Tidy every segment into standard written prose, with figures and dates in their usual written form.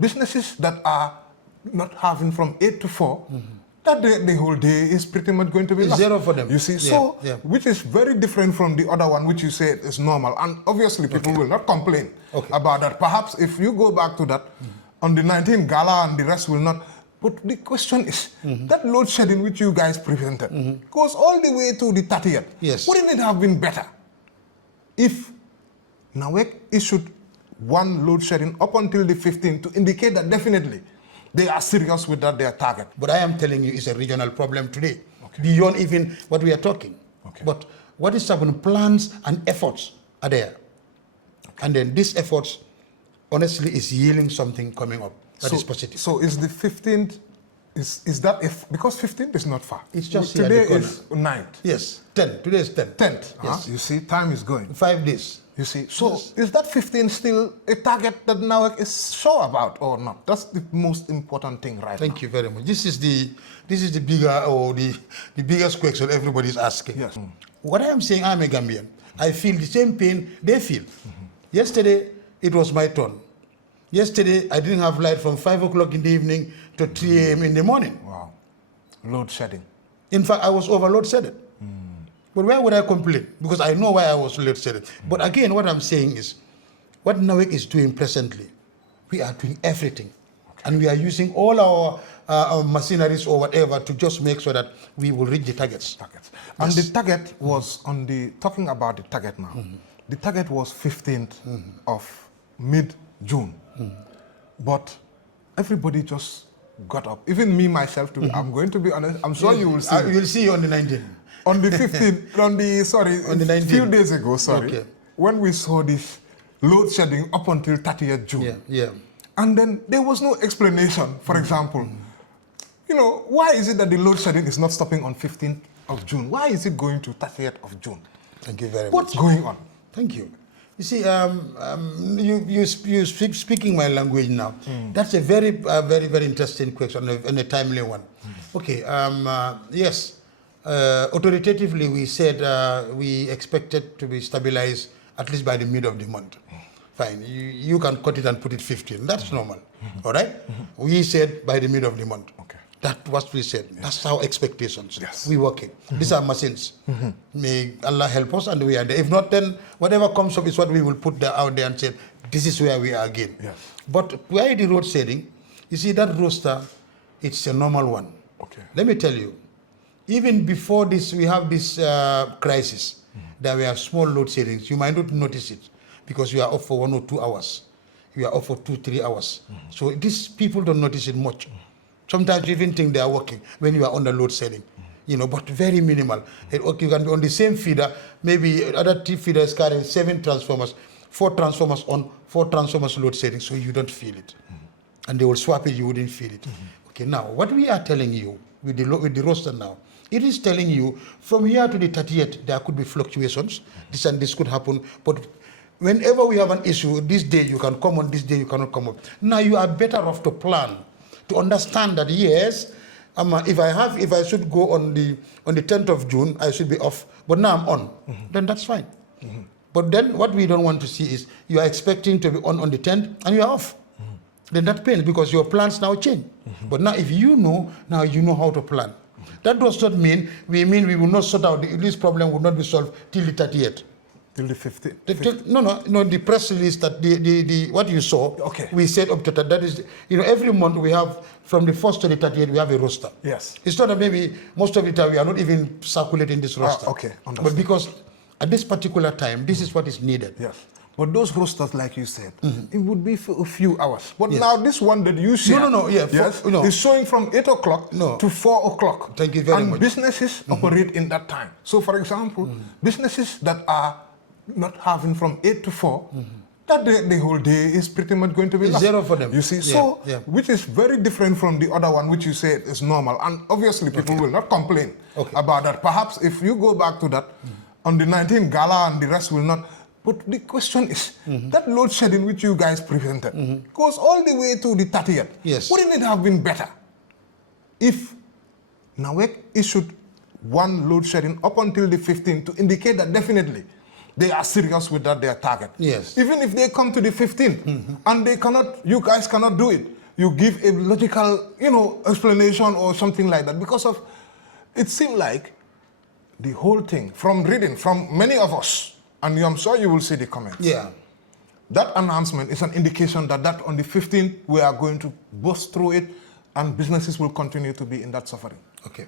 businesses that are not having from 8 to 4, that the whole day is pretty much going to be lost. Zero for them. You see, which is very different from the other one, which you say is normal. And obviously, people will not complain about that. Perhaps if you go back to that, on the 19th gala and the rest will not. But the question is, that load shedding which you guys prevented goes all the way to the 30th. Yes. Wouldn't it have been better if NAWEC issued one load shedding up until the 15th to indicate that definitely they are serious with their target? But I am telling you, it's a regional problem today, beyond even what we are talking. But what is happening, plans and efforts are there. And then these efforts, honestly, is yielding something coming up that is positive. So is the 15th, is that, if because 15th is not far? It's just today is 9th. Yes, 10. Today is 10. 10th. Yes. You see, time is going. 5 days. You see, so is that 15 still a target that NAWEC is sure about or not? That's the most important thing right now. Thank you very much. This is the bigger or the biggest question everybody is asking. Yes. What I am saying, I'm a Gambian. I feel the same pain they feel. Yesterday, it was my turn. Yesterday, I didn't have light from 5 o'clock in the evening to 3 a.m. in the morning. Wow. Load shedding. In fact, I was overload shedded. But why would I complain? Because I know why I was load shedded. But again, what I'm saying is, what NAWEC is doing presently, we are doing everything. And we are using all our machineries or whatever to just make sure that we will reach the targets. And the target was on the, talking about the target now, the target was 15th of mid-June. But everybody just got up. Even me, myself, too, I'm going to be honest, I'm sure you will see. You will see on the 19th. On the 15th, on the 19th. Few days ago, when we saw this load shedding up until 30th June. And then there was no explanation, for example. You know, why is it that the load shedding is not stopping on 15th of June? Why is it going to 30th of June? Thank you very much. What's going on? Thank you. You see, you speaking my language now. That's a very, very interesting question and a timely one. Okay, yes. Authoritatively, we said we expected to be stabilized at least by the mid of the month. Fine, you can cut it and put it 15. That's normal. All right? We said by the mid of the month. That's what we said. That's our expectations. We working. These are machines. May Allah help us and we are there. If not, then whatever comes up is what we will put out there and say, this is where we are again. But why the road shedding? You see, that roster, it's a normal one. Let me tell you, even before this, we have this crisis, that we have small load sheddings. You might not notice it because you are off for 1 or 2 hours. You are off for 2 or 3 hours. So these people don't notice it much. Sometimes you even think they are working when you are on the load shedding, you know, but very minimal. You can be on the same feeder, maybe other feeder is carrying 7 transformers, 4 transformers on, 4 transformers load shedding, so you don't feel it. And they will swap it, you wouldn't feel it. Okay, now, what we are telling you with the roster now, it is telling you from here to the 30th, there could be fluctuations. This and this could happen, but whenever we have an issue, this day you can come on, this day you cannot come up. Now you are better off to plan, to understand that yes, if I should go on the 10th of June, I should be off, but now I'm on, then that's fine. But then what we don't want to see is you are expecting to be on the 10th and you are off. Then that pains because your plans now change. But now if you know, now you know how to plan. That does not mean we will not sort out, this problem will not be solved till the 30th. Till the 15th? No, the press release that what you saw, we said up to that is, you know, every month we have, from the 1st to the 30th, we have a roster. It's not that maybe most of the time we are not even circulating this roster. But because at this particular time, this is what is needed. But those rosters, like you said, it would be for a few hours. But now this one that you see, is showing from 8 o'clock to 4 o'clock. Thank you very much. And businesses operate in that time. So, for example, businesses that are not having from 8 to 4, that the whole day is pretty much going to be lost. Zero for them. You see, which is very different from the other one, which you say is normal. And obviously, people will not complain about that. Perhaps if you go back to that, on the 19th gala and the rest will not. But the question is, that load shedding which you guys prevented goes all the way to the 30th. Wouldn't it have been better if NAWEC issued one load shedding up until the 15th to indicate that definitely they are serious with that, their target. Yes. Even if they come to the 15th and they cannot, you guys cannot do it, you give a logical, explanation or something like that. Because of, it seemed like the whole thing, from reading, from many of us, and I'm sure you will see the comments. Yeah. That announcement is an indication that on the 15th, we are going to burst through it and businesses will continue to be in that suffering. Okay,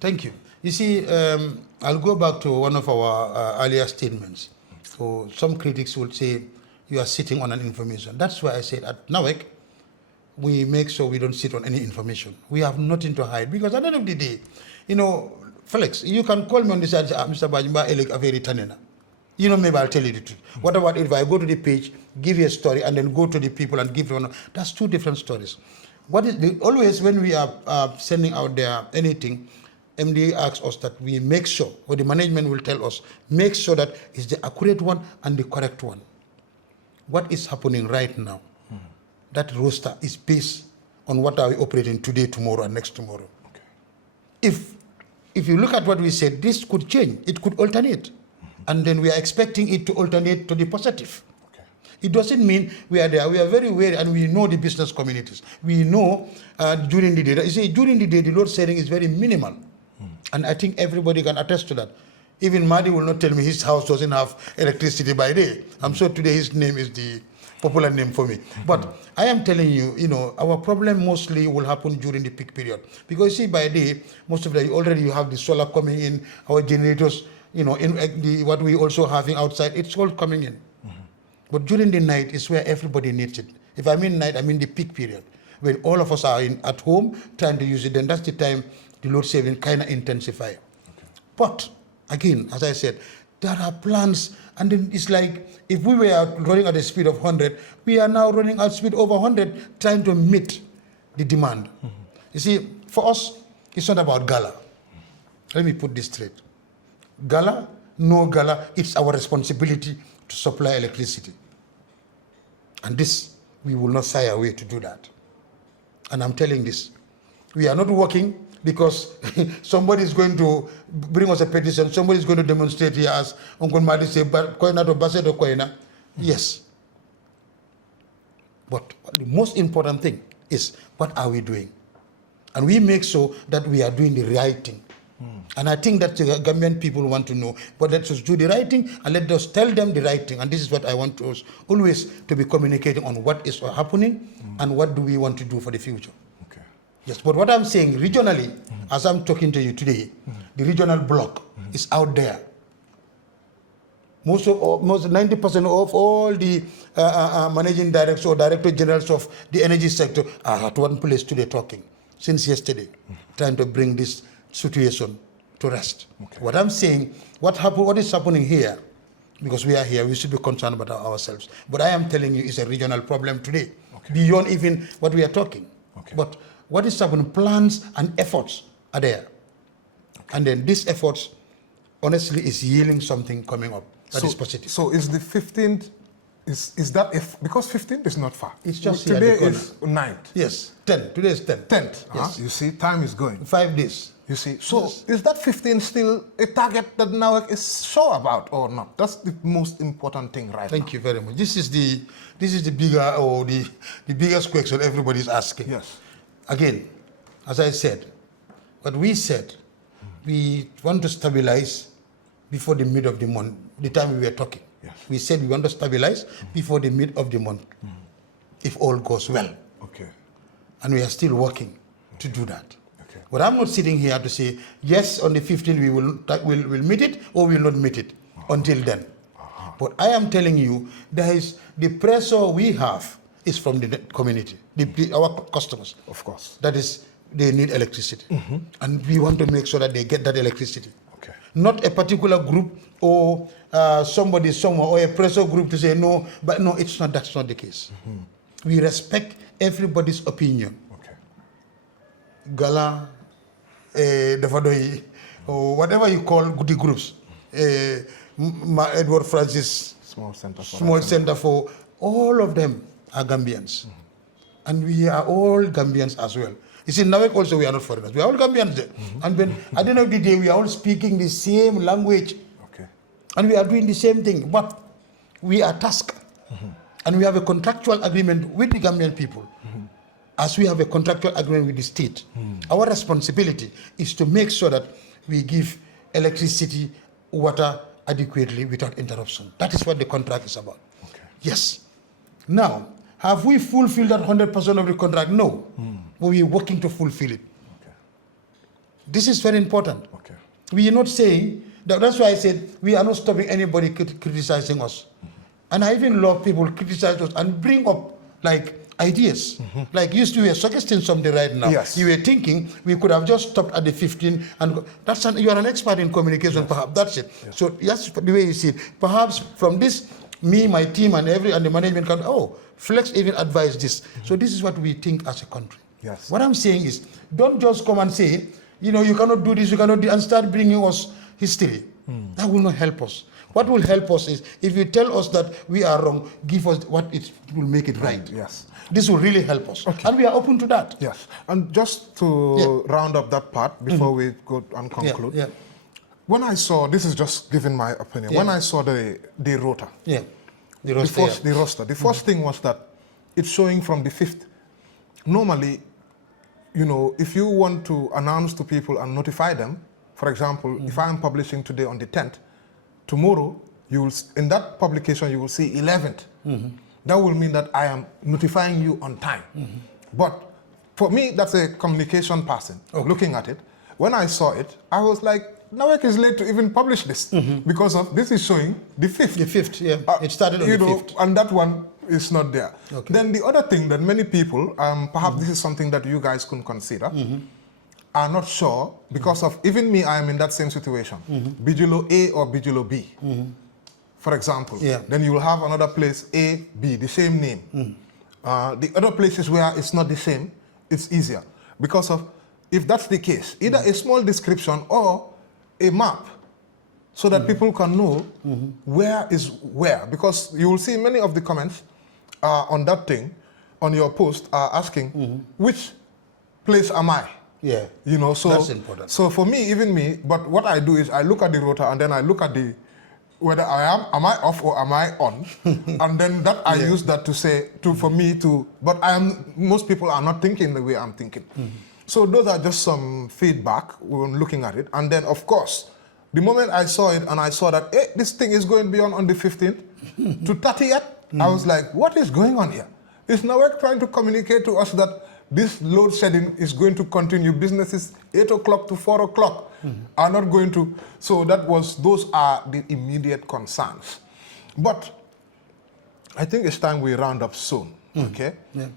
thank you. You see, I'll go back to one of our earlier statements. So some critics would say, you are sitting on an information. That's why I said at NAWEC, we make sure we don't sit on any information. We have nothing to hide because at the end of the day, Felix, you can call me on this side, Mr. Bajimba, Elek Averi Tanena. Maybe I'll tell you the truth. What about if I go to the page, give you a story, and then go to the people and give one? That's two different stories. Always when we are sending out there anything, MDA asks us that we make sure, or the management will tell us, make sure that it's the accurate one and the correct one. What is happening right now? That roster is based on what are we operating today, tomorrow, and next tomorrow. Okay. If you look at what we said, this could change. It could alternate. And then we are expecting it to alternate to the positive. Okay. It doesn't mean we are there. We are very wary and we know the business communities. We know during the day. You see, during the day, the load shedding is very minimal. And I think everybody can attest to that. Even Madi will not tell me his house doesn't have electricity by day. I'm sure today his name is the popular name for me. But I am telling you, our problem mostly will happen during the peak period. Because you see, by day, most of the already you have the solar coming in, our generators, what we also having outside, it's all coming in. But during the night is where everybody needs it. If I mean night, I mean the peak period, when all of us are at home trying to use it, then that's the time the load saving kind of intensify. Okay. But again, as I said, there are plans, and then it's like if we were running at a speed of 100, we are now running at speed over 100, trying to meet the demand. You see, for us, it's not about gala. Let me put this straight. Gala, no gala, it's our responsibility to supply electricity. And this, we will not shy away to do that. And I'm telling this, we are not working because somebody is going to bring us a petition, somebody is going to demonstrate here as Uncle Madi said, yes. But the most important thing is, what are we doing? And we make sure that we are doing the right thing. And I think that the Gambian people want to know, but let us do the right thing and let us tell them the right thing. And this is what I want us always to be communicating on what is happening and what do we want to do for the future. Okay. Yes, but what I'm saying regionally, as I'm talking to you today, the regional bloc is out there. Most 90% of all the managing directors or director generals of the energy sector are at one place today talking since yesterday, trying to bring this situation to rest. Okay. What I'm saying, what is happening here, because we are here, we should be concerned about ourselves. But I am telling you, it's a regional problem today, beyond even what we are talking. Okay. But what is happening, plans and efforts are there. Okay. And then these efforts, honestly, is yielding something coming up that is positive. So is the 15th, is that, because 15th is not far. It's just today is 9th. Yes, 10. Today is 10. 10th. Yes. You see, time is going. 5 days. You see, so is that 15 still a target that NAWEC is sure about or not? That's the most important thing right now. Thank you very much. This is the bigger or the biggest question everybody's asking. Yes. Again, as I said, what we said, we want to stabilize before the mid of the month, the time we were talking. Yes. We said we want to stabilize before the mid of the month, if all goes well. Okay. And we are still working to do that. But I'm not sitting here to say, yes, on the 15th we will meet it or we will not meet it until then. But I am telling you, there is the pressure we have is from the community, our customers. Of course. That is, they need electricity. And we want to make sure that they get that electricity. Okay. Not a particular group or somebody somewhere or a pressure group to say no, but no, it's not, that's not the case. We respect everybody's opinion. Okay. Gala, or whatever you call the groups, Edward Francis, Small Center for, all of them are Gambians. And we are all Gambians as well. You see, NAWEC also we are not foreigners. We are all Gambians there. And when, at the end of the day, we are all speaking the same language. Okay. And we are doing the same thing, but we are tasked. And we have a contractual agreement with the Gambian people, as we have a contractual agreement with the state. Our responsibility is to make sure that we give electricity, water adequately without interruption. That is what the contract is about. Okay. Yes. Now, have we fulfilled that 100% of the contract? No. But we are working to fulfill it. Okay. This is very important. Okay. We are not saying, that's why I said we are not stopping anybody criticizing us. And I even love people criticize us and bring up like ideas. Like you were suggesting something right now. Yes. You were thinking we could have just stopped at the 15 and you are an expert in communication, perhaps that's it. Yes. So that's the way you see it. Perhaps from this, me, my team and the management can, Flex even advised this. So this is what we think as a country. Yes. What I'm saying is, don't just come and say, you cannot do this, you cannot do, and start bringing us history. That will not help us. What will help us is, if you tell us that we are wrong, give us what it will make it right. Yes. This will really help us. Okay. And we are open to that. Yes. And just to round up that part before we go and conclude, when I saw, this is just giving my opinion, when I saw the rota, the roster, the first thing was that it's showing from the 5th. Normally, if you want to announce to people and notify them, for example, if I am publishing today on the 10th, tomorrow, in that publication, you will see 11th. That will mean that I am notifying you on time. But for me, that's a communication person looking at it. When I saw it, I was like, NAWEC is late to even publish this because of this is showing the 5th. The 5th, yeah. It started on the 5th. And that one is not there. Okay. Then the other thing that many people, perhaps this is something that you guys can consider, are not sure because of, even me, I am in that same situation. Bigelow A or Bigelow B, for example. Then you will have another place, A, B, the same name. The other places where it's not the same, it's easier. Because of, if that's the case, either a small description or a map so that people can know where is where. Because you will see many of the comments on that thing, on your post, are asking, which place am I? Yeah, So that's important. So for me, even me, but what I do is I look at the rota and then I look at whether am I off or am I on? And then that I use that to say, but most people are not thinking the way I'm thinking. So those are just some feedback when looking at it. And then of course, the moment I saw it and I saw that, this thing is going beyond on the 15th to 30th, I was like, what is going on here? Is NAWEC trying to communicate to us that this load shedding is going to continue? Businesses 8 o'clock to 4 o'clock are not going to. So those are the immediate concerns. But I think it's time we round up soon, okay? Yeah.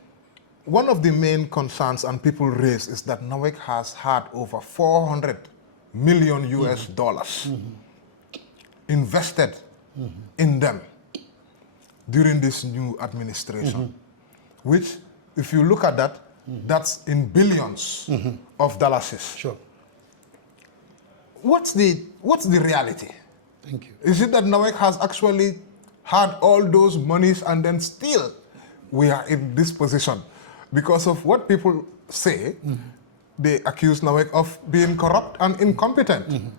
One of the main concerns and people raise is that NAWEC has had over 400 million US dollars invested in them during this new administration, which, if you look at that, that's in billions of dollars. Sure. What's the reality? Thank you. Is it that NAWEC has actually had all those monies and then still we are in this position? Because of what people say, they accuse NAWEC of being corrupt and incompetent.